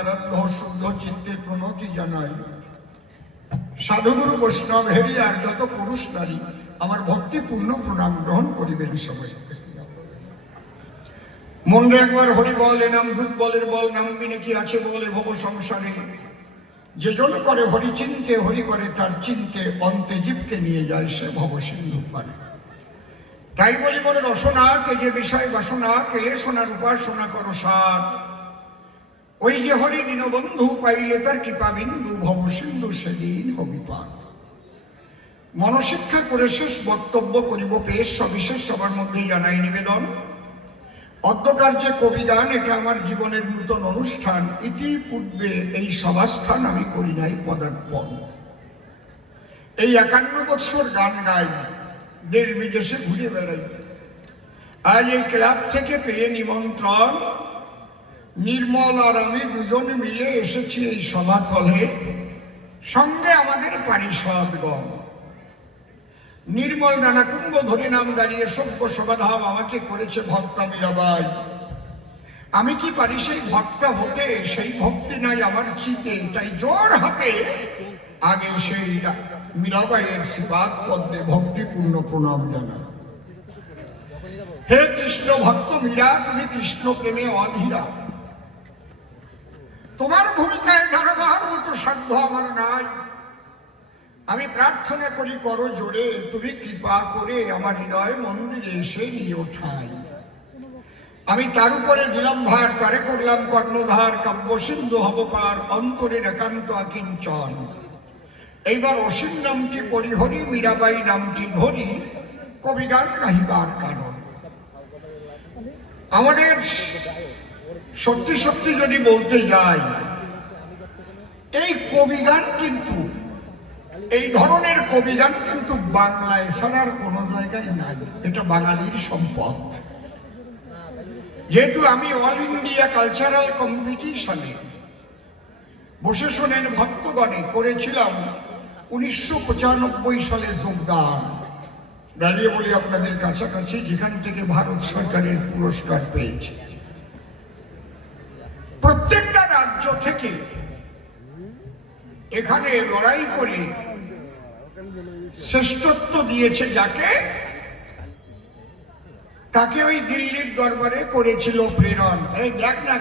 আরাধ্য শুদ্ধ চিত্তে প্রণতি জানাই। সাধুগুরু বৈষ্ণব হেরিয়ার যত পুরুষ নারী আমার ভক্তিপূর্ণ প্রণাম গ্রহণ করিবেন সবাই। মনরে একবার হরি বল, এ নাম দুধ বলের বল, নাম বিনে কি আছে বলে ভব সংসারে। যে জন করে হরি চিনতে, হরি করে তার চিনতে, অন্তে জীবকে নিয়ে যায় সে ভব সিন্ধু পারে। তাই বলি বলে রসনা কে যে বিষয় বাসনা, কেলে সোনার উপাসনা করো সার। ওই যে হরি দীনবন্ধু পাইলে তার কৃপা বিন্দু, ভব সিন্ধু সেদিন হবি পার। মনশিক্ষা করে শেষ বক্তব্য করিব পেশ, সবিশেষ সবার মধ্যে জানাই নিবেদন। অদ্যকার্যে কবিগান, এটা আমার জীবনের নূতন অনুষ্ঠান। ইতিপূর্বে এই সভাস্থান আমি করি নাই পদার্পণ। এই 51 বৎসর গান গাই, দেশ বিদেশে ঘুরে বেড়াই। আজ এই ক্লাব থেকে পেয়ে নিমন্ত্রণ, নির্মল আর আমি দুজন মিলে এসেছি এই সভাতলে, সঙ্গে আমাদের পারিষদগণ। নির্মল নানা কুম্ভ ধরে নাম দাঁড়িয়ে সভ্য সভাধাম আমাকে করেছে ভক্তা মীরাবাই। আমি কি পারি সেই ভক্তা হতে, সেই ভক্তি নাই আমার চিতে, তাই জোর হাতে আগে সেই মীরাবাইয়ের শ্রীপাদ পদ্মে ভক্তিপূর্ণ প্রণাম জানাই। হে কৃষ্ণ ভক্ত মীরা, তুমি কৃষ্ণ প্রেমে অধীরা। তোমার ভূমিকায় দাঁড়াবার মতো সাধ্য আমার নাই। আমি প্রার্থনা করি করো জোরে, তুমি কৃপা করে আমার হৃদয় মন্দিরে এসে নিয়ে ওঠাই। আমি তার উপরে দিলাম ভার, তারে করলাম কর্ণধার, কাব্য সিন্ধু হব পার, অন্তরের একান্ত আকিঞ্চন। এইবার অসীম নামটি পরিহরি, মীরাবাই নামটি ধরি, কবিগান গাহিবার কারণ। আমাদের সত্যি সত্যি যদি বলতে যাই, এই কবিগান কিন্তু, এই ধরনের কবিগান কিন্তু বাংলায় ছাড়ার কোনো জায়গায় নাই। এটা বাঙালির সম্পদ। যেহেতু আমি অল ইন্ডিয়া কালচারাল কম্পিটিশনে বসে শোনেন ভক্তগণে করেছিলাম 1995 সালে যোগদান। দাঁড়িয়ে বলি আপনাদের কাছাকাছি, যেখান থেকে ভারত সরকারের পুরস্কার পেয়েছে। প্রত্যেকটা রাজ্য থেকে এখানে লড়াই করে শ্রেষ্ঠত্ব দিয়েছে যাকে, তাকে ওই দিল্লির দরবারে করেছিল প্রেরণ। এই দেখ না,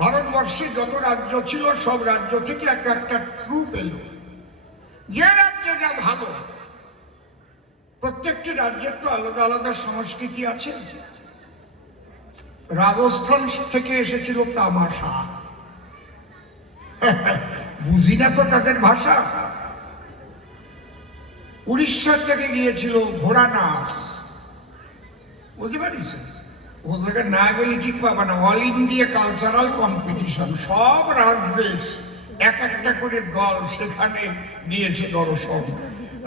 ভারতবর্ষে যত রাজ্য ছিল সব রাজ্য থেকে একটা ট্রুপ এলো। যে রাজ্যে যা ভালো, প্রত্যেকটি রাজ্যের তো আলাদা আলাদা সংস্কৃতি আছে। রাজস্থান থেকে এসেছিল তামাশা, বুঝি না তো তাদের ভাষা। উড়িষ্যার থেকে গিয়েছিল ঘোড়া নাচ, বুঝতে পারিস? ও জায়গায় না গেলে ঠিক পাবা না। অল ইন্ডিয়া কালচারাল কম্পিটিশন, সব রাজ্যের এক একটা করে দল সেখানে দিয়েছে দর্শন।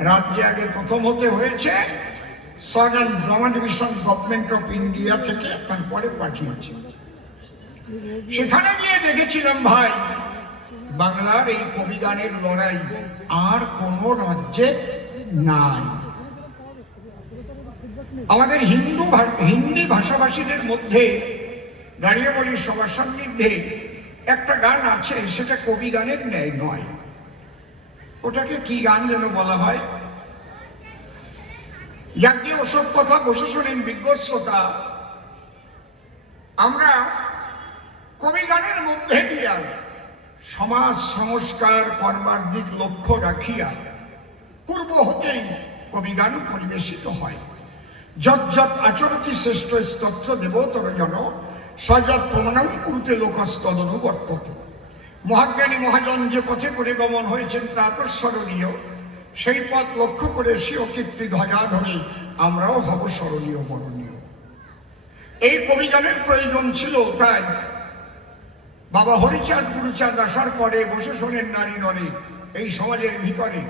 রাজ্যে আগে প্রথম হতে হয়েছে southern drama division government of India থেকে, তারপরে পাঠিয়েছে। সেখানে গিয়ে দেখেছিলাম ভাই, বাংলার এই কবিগানের লড়াই আর কোন রাজ্যে নাই। আমাদের হিন্দি ভাষাভাষীদের মধ্যে দাঁড়িয়ে বলি সবার সান্নিধ্যে একটা গান আছে, সেটা কবি গানের ন্যায় নয়। ওটাকে কি গান যেন বলা হয়? যাকে ওসব কথা বসে শোনেন বিজ্ঞ শ্রোতা, আমরা কবি গানের মধ্যে দিয়া সমাজ সংস্কার করবার দিক লক্ষ্য রাখিয়া পূর্ব হতেই কবিগান পরিবেশিত হয়। যৎ আচরতি শ্রেষ্ঠ স্তোত্র দেবতর জন, সযৎ প্রমাণম কুরুতে লোকস্তদনুবর্ততে। মহাজ্ঞানী মহাজন যে পথে করে গমন হয়েছেন প্রাতঃস্মরণীয়, সেই পথ লক্ষ্য করে স্বীয় কীর্তি ধ্বজা ধরে আমরাও হব স্মরণীয় বরণীয়। এই কবিগানের প্রয়োজন ছিল, তাই বাবা হরিচাঁদ গুরুচাঁদ আসার পরে বসে শোনেন নারী নরে এই সমাজের ভিতরে,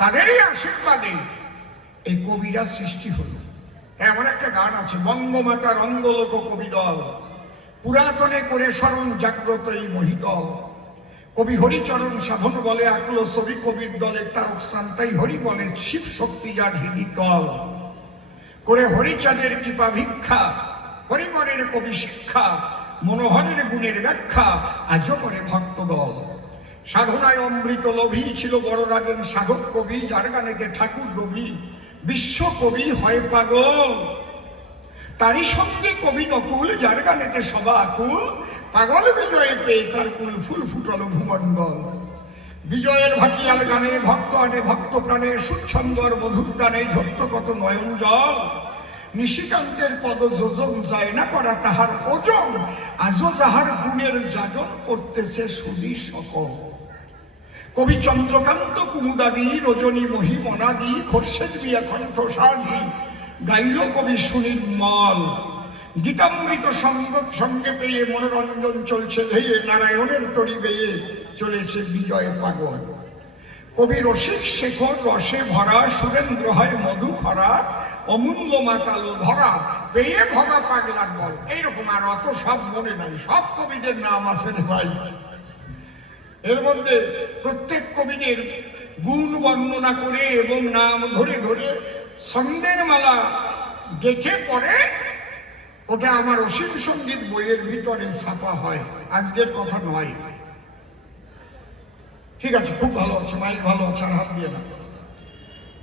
তাদেরই আশীর্বাদে এই কবিরা সৃষ্টি হল। এমন একটা গান আছে, বঙ্গমাতার অঙ্গলোক কবি দল, পুরাতনে করে স্মরণ জাগ্রত এই মহিদল। কবি হরিচরণ সাধন বলে আকুল ছবি কবির দলে, তারক শ্রান্তাই হরি বলে শিব শক্তি যার হৃদি তল। করে হরিচাঁদের কৃপা ভিক্ষা হরিমনের কবি শিক্ষা, মনোহরের গুণের ব্যাখ্যা আজও করে ভক্তদল। সাধনায় অমৃত লোভী ছিল বড়রাজের সাধক কবি, যার গানেতে ঠাকুর রবি বিশ্বকবি হয় পাগল। তারই সঙ্গে কবি নকুল, যার গানেতে সবা আকুল, পাগল বিজয় পেয়ে তার কুল ফুল ফুটল ভূমণ্ডল। বিজয়ের ভাটিয়াল গানে ভক্ত আনে ভক্ত প্রাণে, সুচ্ছন্দর মধুর গানে ঝরত কত নয়ন জল। নিশিকান্তের পদ যোজন যায় না করা তাহার ওজন, আজও যাহার গুণের যাজন করতেছে সুধী সকল। কবি চন্দ্রকান্ত কুমুদাদি, রজনী মহিমনাদি, খোরশেদ বিয়া কণ্ঠ সাধি গাইল কবি সুনির্মল। গীতামৃত সঙ্গত সঙ্গে পেয়ে মনোরঞ্জন চলছে ধেয়ে, নারায়ণের তরি বেয়ে চলেছে বিজয় পাগল। কবি রসিক শেখর রসে ভরা, সুরেন্দ্র হয় মধু খরা, অমূল্য মাতালো ধরা পেয়ে ভরা পাগলার বল। এইরকম আর অত সব মনে নাই, সব কবিদের নাম আছে রে ভাই। এর মধ্যে প্রত্যেক কবিদের গুণ বর্ণনা করে এবং নাম ধরে ধরে ছন্দের মালা গেঁথে পরে ওটা আমার অসীম সঙ্গীত বইয়ের ভিতরে ছাপা হয়, আজকের কথা নয়। ঠিক আছে, খুব ভালো আছে, মাইক ভালো আছে, আর হাত দিয়ে না।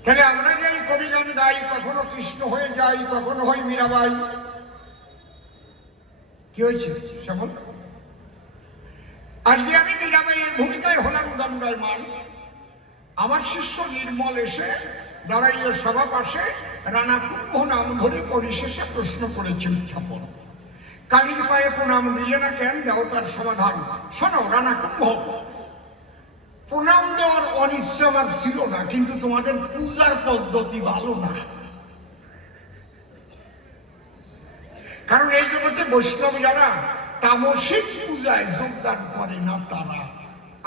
তাহলে আমরা যে কবি গান গাই, কখনো কৃষ্ণ হয়ে যাই, কখনো হয় মীরাবাই। কি হয়েছে শ্যামল? আজকে আমি মীরাবাইয়ের ভূমিকায় হলাম দণ্ডায়মান। আমার শিষ্য নির্মল এসে দাঁড়াইয়ে সভা পাশে রানা কুম্ভ নাম ধরে পরিশেষে প্রশ্ন করেছে উত্থাপন। কালীর পায়ে প্রণাম দিলে না কেন, দেও তার সমাধান। শোনো রানা কুম্ভ, প্রণাম দেওয়ার অনিচ্ছা আমার ছিল না, কিন্তু তোমাদের পূজার পদ্ধতি ভালো না। কারণ এই জগতে বৈষ্ণব যারা তামসিক পূজায় যোগদান করে না তারা,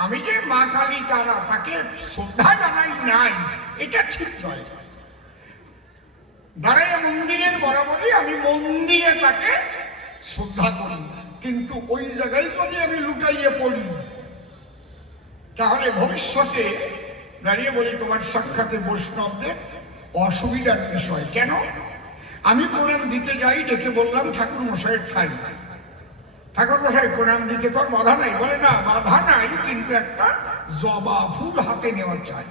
আমি যে মা কালী তারা তাকে শ্রদ্ধা জানাই নাই, এটা ঠিক নয়। দাঁড়ায় মন্দিরের বরাবরই আমি মন দিয়ে তাকে শ্রদ্ধা করি, কিন্তু ওই জায়গায় যদি আমি লুটাইয়ে পড়ি তাহলে ভবিষ্যতে দাঁড়িয়ে বলি তোমার সাক্ষাতে বৈষ্ণবদের অসুবিধার বিষয়। কেন? আমি প্রণাম দিতে যাই, ডেকে বললাম ঠাকুর মশাইয়ের ঠাই, ঠাকুর মশাই প্রণাম দিতে তোর বাধা নাই। বলে না বাধা নাই, কিন্তু একটা জবা ফুল হাতে নেওয়া চাই।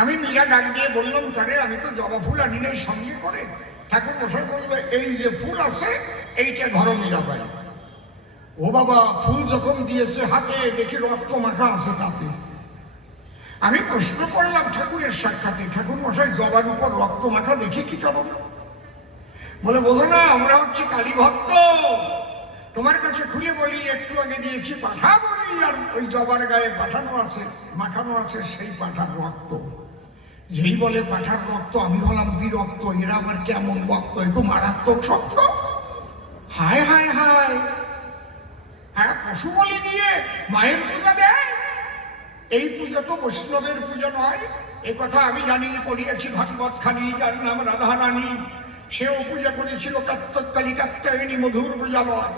আমি মীরা ডাক দিয়ে বললাম তারে আমি তো জবা ফুল আনি নাই সঙ্গে করে। ঠাকুর মশাই বললো এই যে ফুল আছে এইটা ধরো মীরাবাই। ও বাবা, ফুল যখন দিয়েছে হাতে দেখি রক্ত মাখা আছে তাতে। আমি প্রশ্ন করলাম ঠাকুরের সাক্ষাতে, ঠাকুর মশাই জবার উপর রক্ত মাখা দেখি কি কারণ? বলে বোঝো না, আমরা হচ্ছে কালী ভক্ত। তোমার কাছে খুলে বলি, একটু আগে দিয়েছি পাঠা বলি, আর ওই জবার গায়ে পাঠানো আছে, মাখানো আছে সেই পাঠার রক্ত। যেই বলে পাঠার রক্ত, আমি হলাম বিরক্ত, এরা আবার কেমন ভক্ত, একটু মারাত্মক শক্ত। হায় হায় হায়, হ্যাঁ পশু বলি দিয়ে মায়ের পূজা দেয়? এই পূজা তো বৈষ্ণবের পূজা নয়। এ কথা আমি জানি, পড়িয়াছি ভাগবত খানি, যার নাম রাধা রানী, সেও পূজা করেছিল কাত্তকালী কাত্তায়নী মধুর পূজালয়।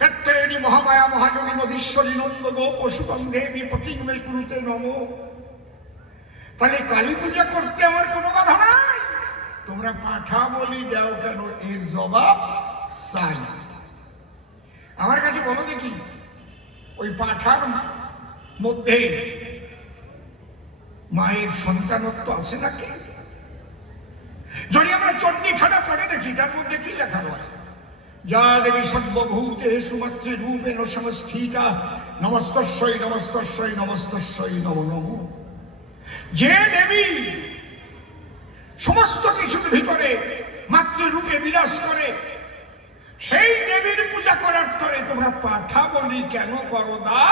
কাত্তায়নী মহামায়া মহাযোগী মধীশ্বরী নন্দ গো পশুগন্ধেবী প্রতিমে কুরুতে নম। তাহলে কালী পূজা করতে আমার কোনো বাধা নাই, তোমরা পাঠা বলি দাও কেন? এর জবাব চাই। আমার কাছে বলো দেখি, ওই পাঠার মধ্যে মায়ের সন্তানত্ব আছে নাকি? যদি আমরা চণ্ডীখানা পড়ে দেখি, তার মধ্যে কি লেখা হয়? যা দেবী সর্বভূতেষু মাতৃরূপেণ সংস্থিতা নমস্তস্যৈ নমস্তস্যৈ নমস্তস্যৈ নমো নমঃ। যে দেবী সমস্ত কিছুর ভিতরে মাতৃরূপে বিরাজ করে, সেই দেবীর পূজা করার তরে তোমরা পাঠা বলি কেন করো? দা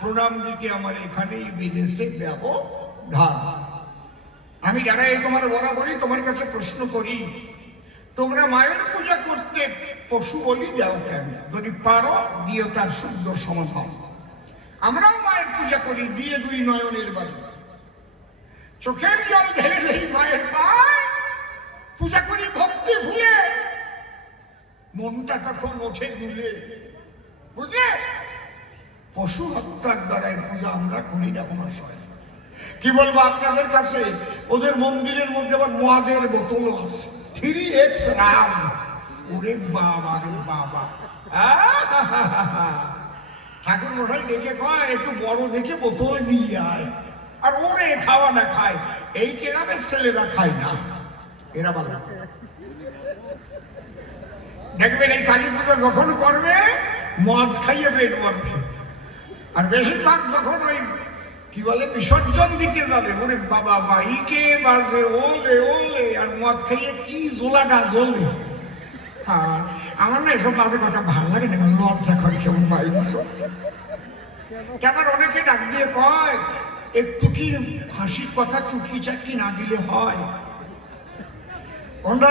প্রণাম দিতে আমার এখানেই বিদেশে ব্যবধান। আমি জানাই তোমার বরাবরই তোমার কাছে প্রশ্ন করি, তোমরা মায়ের পূজা করতে পশু বলি দাও কেন? যদি পারো দিও তার শুদ্ধ সমাধান। আমরাও মায়ের পূজা করি, দিয়ে দুই নয়নের বাড়ি, চোখের জল ঢেলে দেই মায়ের পায়, পূজা করি ভক্তি ভুলে, মনটা তখন ওঠে দুলে। বুঝলে? পশু হত্যার দ্বারাই পূজা আমরা করি না মহাশয়। কি বলবো আপনাদের কাছে, ওদের মন্দিরের মধ্যে আবার মদের বোতলও আছে, 3x রাম। ওরে বাবা রে বাবা, ঠাকুর মশাই ডেকে কয় একটু বড় দেখে বোতল নিয়ে আয়, আর ওরে খাওয়া না খায়। এই কেরামের ছেলেরা খায় না, এরা ভালো। দেখবেন এই কালী পূজা যখন করবে মদ খাইয়ে পেট ভরবে, আর বেশিরভাগ যখন ওই কি বলে বিসর্জন দিতে যাবে, ওরে বাবা মাইকে বাজে ওলে ওলে, আর মদ খাইয়ে কি জোলাটা জ্বলবে। আর আমার না এসব বাজে কথা ভালো লাগে না, লজ্জা করে কেমন বাইরে। কেন অনেকে ডাক দিয়ে কয় একটু কি হাসির কথা চুটকি চাটকি না দিলে হয়।